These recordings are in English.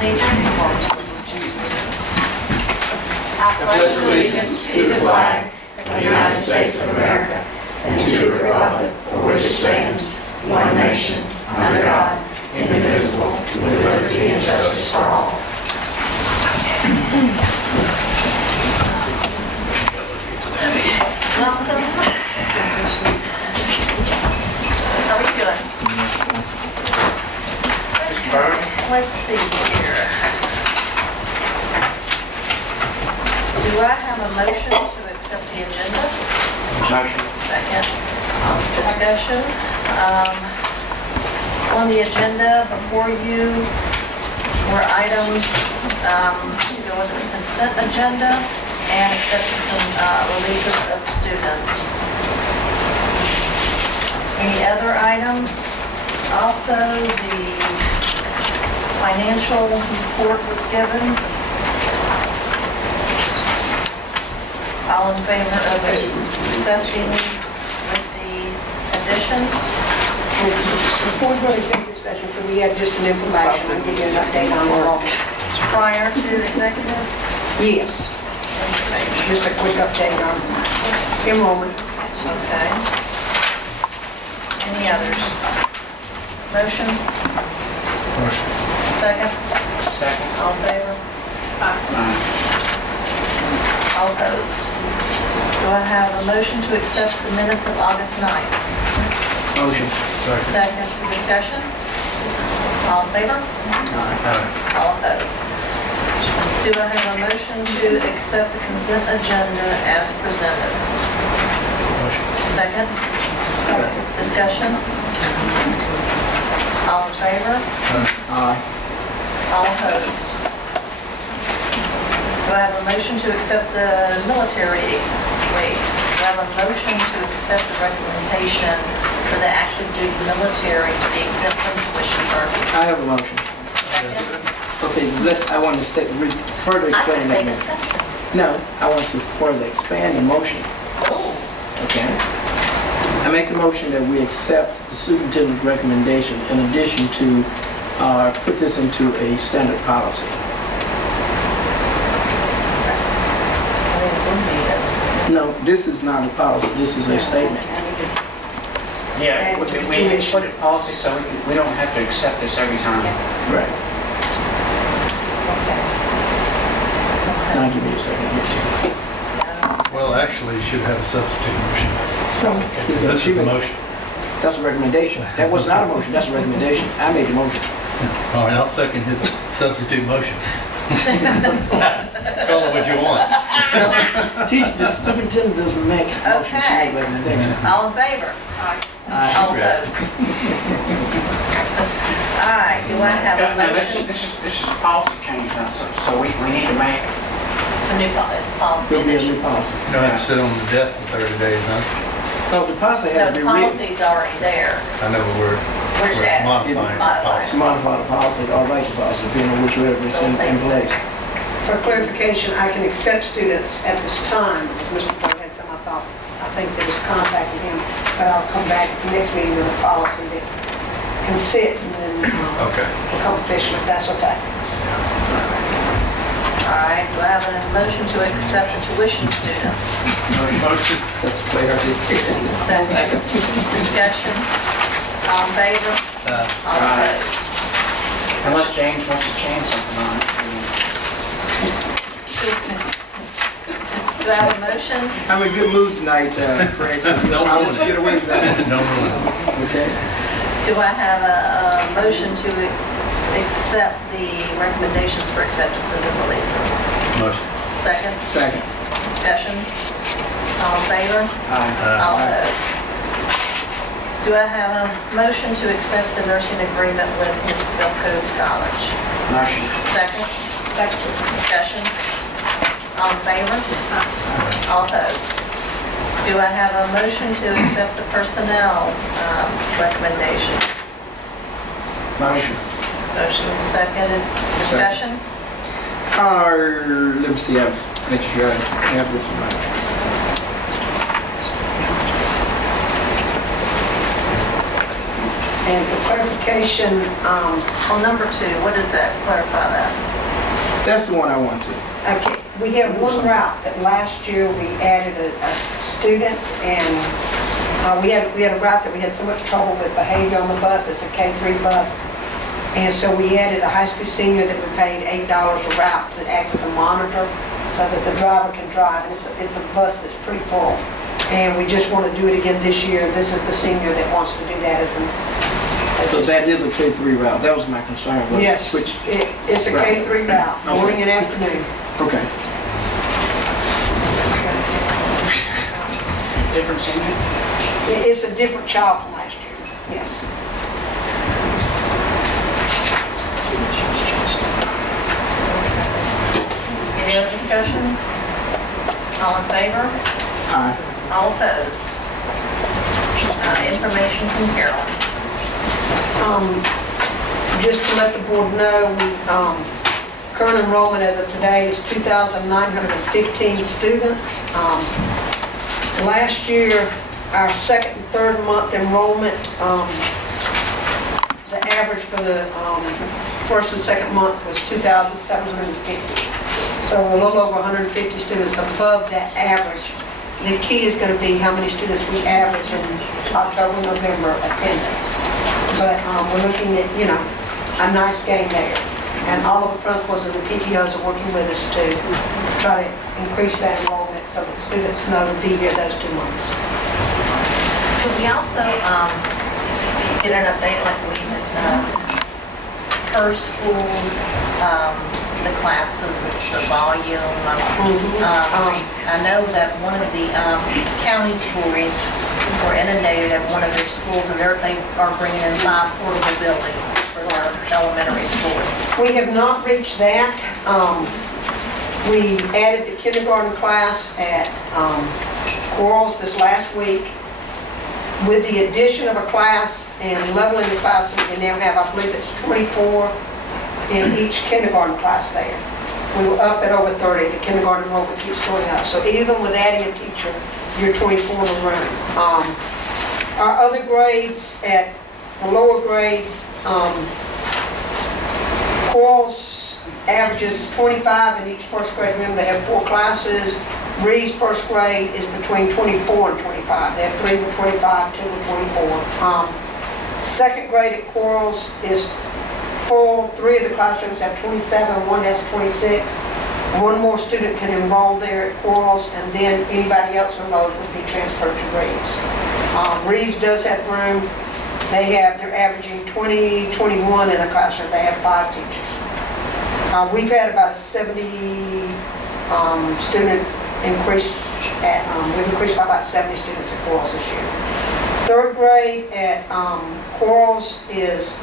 allegiance. I pledge allegiance to the flag of the United States of America and to the republic for which it stands, one nation, under God, indivisible, with liberty and justice for all. Welcome. How are you doing? Let's see here. Do I have a motion to accept the agenda? Motion. Second. Discussion. On the agenda before you were items to go into the consent agenda and acceptance and releases of students. Any other items? Also, the financial report was given. All in favor of accepting with the additions? Before we go to executive session, could we have just an information, I'll give you an update on the law? Prior to executive? Yes, just a quick update on enrollment. Okay. Any others? Motion? Motion. Second? Second. All in favor? All opposed? Do I have a motion to accept the minutes of August 9th? Motion. Second. Discussion? All in favor? All opposed? Do I have a motion to accept the consent agenda as presented? Motion. Second? Second. Discussion? All in favor? Aye. All opposed? Do I have a motion to accept the military wage? Do I have a motion to accept the recommendation for the active duty military to be exempt from tuition burden? I have a motion. Second? Okay, I want to further I explain can say that. discussion. No, I want to further expand the motion. Okay? I make the motion that we accept the superintendent's recommendation in addition to put this into a standard policy. No, this is not a policy, this is a statement. Yeah, we put it policy so we don't have to accept this every time. Right. Okay. Now give me a second here. Well, actually, you should have a substitute motion. Okay. This is the motion. That's a recommendation. That was not a motion, that's a recommendation. I made the motion. All right, I'll second his substitute motion. Call it what you want. The superintendent doesn't make motions, she Okay. makes recommendations. All in favor? All opposed? All right, do I have a Now, motion? this is policy change now, so we need to make, It's a new policy. There'll be a new policy. You don't have to sit on the desk for 30 days, huh? No, the policy No, has to the be written. policy's already there. I know We're just adding- modifying the policy. Modify the policy or write the policy, depending on which way it's in place. For clarification, I can accept students at this time, because Mr. Ford had some, I think that was contacting him, but I'll come back at the next meeting with a policy that can sit and then Okay. become official, if that's okay. All right, do I have a motion to accept the tuition students? motion. That's clarity. Second. Discussion? All in favor? All opposed? Unless James wants to change something on it. Do I have a motion? I'm in a good mood tonight, Fred, so No I'll ruling. just get away with that. No ruling. Okay? Do I have a motion to accept the recommendations for acceptances and releases? Motion. Second. Second. Discussion? All in favor? All opposed? Do I have a motion to accept the nursing agreement with Miss Gulf Coast College? Motion. Second? Second. Discussion? All in favor? All opposed? Do I have a motion to accept the personnel recommendation? Motion. Motion seconded. Discussion? Let me see, I'll make sure I have this one right. And for clarification, On number 2, what does that, clarify that? That's the one I want to. okay, we have one route that last year we added a student, and we had a route that we had so much trouble with behavior on the bus. It's a K-3 bus. And so we added a high school senior that we paid $8 a route to act as a monitor so that the driver can drive. And it's a bus that's pretty full. And we just want to do it again this year. This is the senior that wants to do that as So that is a K-3 route. That was my concern. Was Yes, switch. it's a K-3 route, morning and afternoon. Okay. Different senior? It's a different child from last year, yes. Any other discussion? All in favor? Aye. All opposed? Information from Carolyn. Just to let the board know, current enrollment as of today is 2,915 students. Last year, our second and third month enrollment, the average for the first and second month was 2,750. So a little over 150 students above that average. The key is going to be how many students we average in October, November attendance. But we're looking at, a nice gain there. And all of the principals and the PTOs are working with us to try to increase that enrollment so that students know to be here those 2 months. Could we also get an update like we had per school, the classes, the volume? I know that one of the county schools were inundated at one of their schools, and they are bringing in 5 portable buildings for their elementary school. We have not reached that. We added the kindergarten class at Quarles this last week. With the addition of a class and leveling the classes, we now have, I believe it's 24 in each kindergarten class there. We were up at over 30. The kindergarten enrollment keeps going up. So even with adding a teacher, you're 24 in the room. Our other grades, at the lower grades, Quarles averages 25 in each first grade room. They have 4 classes. Reed's first grade is between 24 and 25. They have 3 with 25, 2 with 24. Second grade at Quarles is full. 3 of the classrooms have 27, 1 has 26. 1 more student can enroll there at Quarles, and then anybody else enrolled would be transferred to Reed's. Reed's does have room. They're averaging 20, 21 in a classroom. They have 5 teachers. We've had about a 70 student increase we've increased by about 70 students at Quarles this year. Third grade at Quarles is,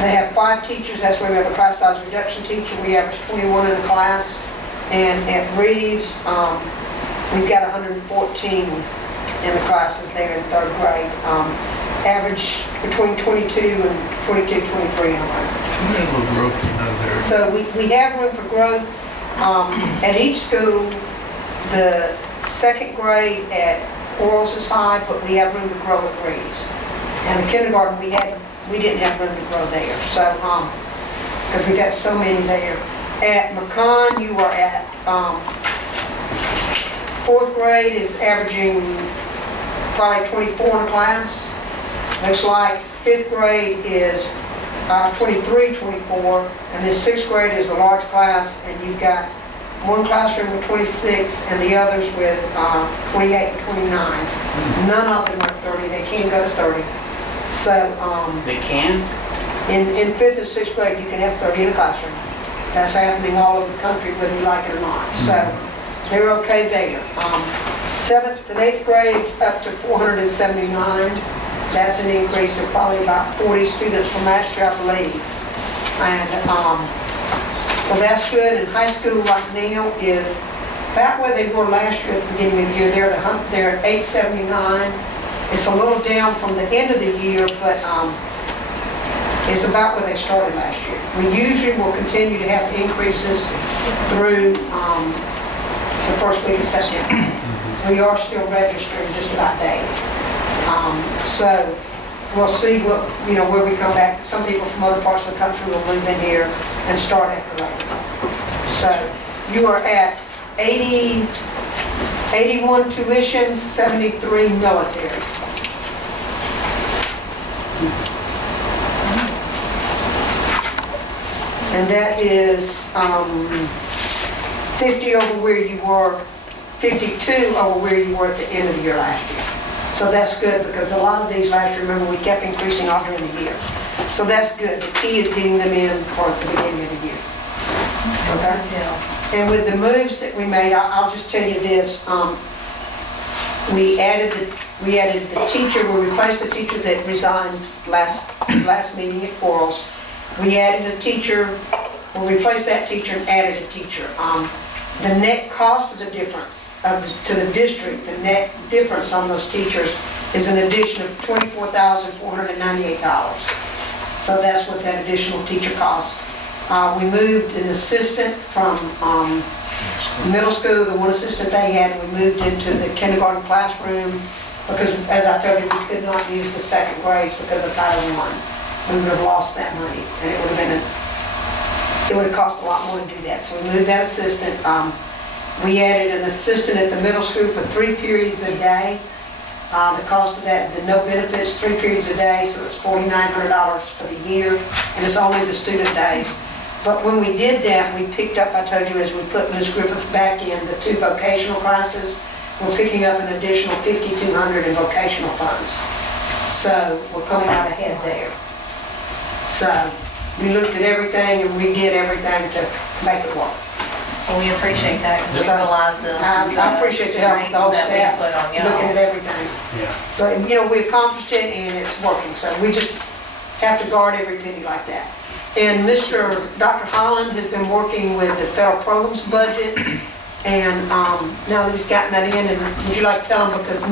they have 5 teachers. That's where we have a class size reduction teacher. We average 21 in the class. And at Reed's, we've got 114 in the classes there in third grade. Average between 22 and 23 in a row. Little growth in those areas. So we have room for growth. At each school, the second grade at Quarles is high, but we have room to grow at Reed's. And the kindergarten, we didn't have room to grow there. So, because we've got so many there. At McCon, you are at, 4th grade is averaging probably 24 in a class. Looks like 5th grade is 23, 24, and then 6th grade is a large class, and you've got 1 classroom with 26 and the others with 28 and 29. None of them are 30. They can go to 30. So They can? in 5th and 6th grade, you can have 30 in a classroom. That's happening all over the country, whether you like it or not. So they're okay there. 7th and 8th grades up to 479. That's an increase of probably about 40 students from last year, I believe. And so that's good. And high school right now is about where they were last year at the beginning of the year. They're at 879. It's a little down from the end of the year, but it's about where they started last year. We usually will continue to have increases through the first week of September. We are still registering just about daily. So we'll see what, where we come back. Some people from other parts of the country will move in here and start after Labor Day. So you are at 81 tuition, 73 military. And that is 50 over where you were, 52 over where you were at the end of the year last year. So that's good, because a lot of these last year, remember, we kept increasing all during the year. So that's good. The key is getting them in for the beginning of the year. Okay? And with the moves that we made, I'll just tell you this. We added the teacher, we replaced the teacher that resigned last meeting at Quarles. We added a teacher, we replaced that teacher and added a teacher. The net cost of the difference to the district, the net difference on those teachers is an addition of $24,498. So that's what that additional teacher costs. We moved an assistant from middle school, the one assistant they had, we moved into the kindergarten classroom because, as I told you, we could not use the second grades because of Title I. We would have lost that money, and it would have cost a lot more to do that. So we moved that assistant. We added an assistant at the middle school for 3 periods a day. The cost of that, the no benefits, 3 periods a day, so it's $4,900 for the year, and it's only the student days. But when we did that, we picked up, I told you, as we put Ms. Griffith back in the 2 vocational classes, we're picking up an additional $5,200 in vocational funds. So we're coming out ahead there. So we looked at everything and we did everything to make it work. Well, we appreciate that, because we realize the I appreciate the help of the whole strengths staff, that we put on y'all. looking at everything. Yeah. But, we accomplished it and it's working, so we just have to guard every penny like that. And Dr. Holland has been working with the federal programs budget, and now that he's gotten that in, and would you like to tell him, because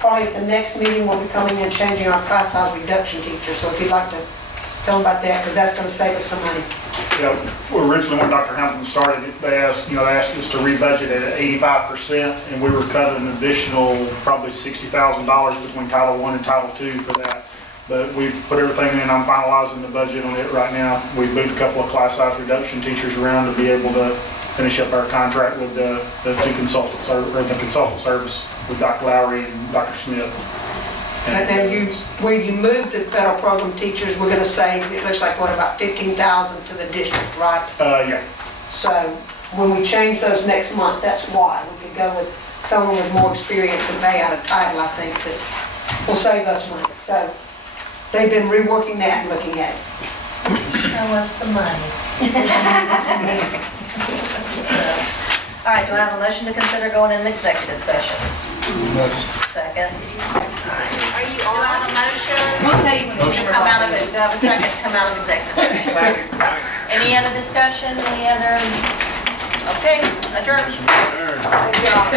probably at the next meeting, we'll be coming in changing our class size reduction teacher, so if you'd like to tell him about that, because that's going to save us some money. Yeah, well, originally when Dr. Hamilton started, they asked us to rebudget at 85%, and we were cutting an additional probably $60,000 between Title I and Title II for that. But we've put everything in. I'm finalizing the budget on it right now. We've moved a couple of class size reduction teachers around to be able to finish up our contract with the 2 consultants, or the consultant service with Dr. Lowry and Dr. Smith. But now where you move the federal program teachers, we're going to save, it looks like, what, about $15,000 to the district, right? Yeah. So when we change those next month, that's why. We could go with someone with more experience and pay out a title, I think, that will save us money. So they've been reworking that and looking at it. How was the money? All right, do I have a motion to consider going in executive session? Second. Are you on a motion? We'll tell you when To come out of it, do I have a second to come out of executive session? Any other discussion, any other? Okay, adjourned. Good job.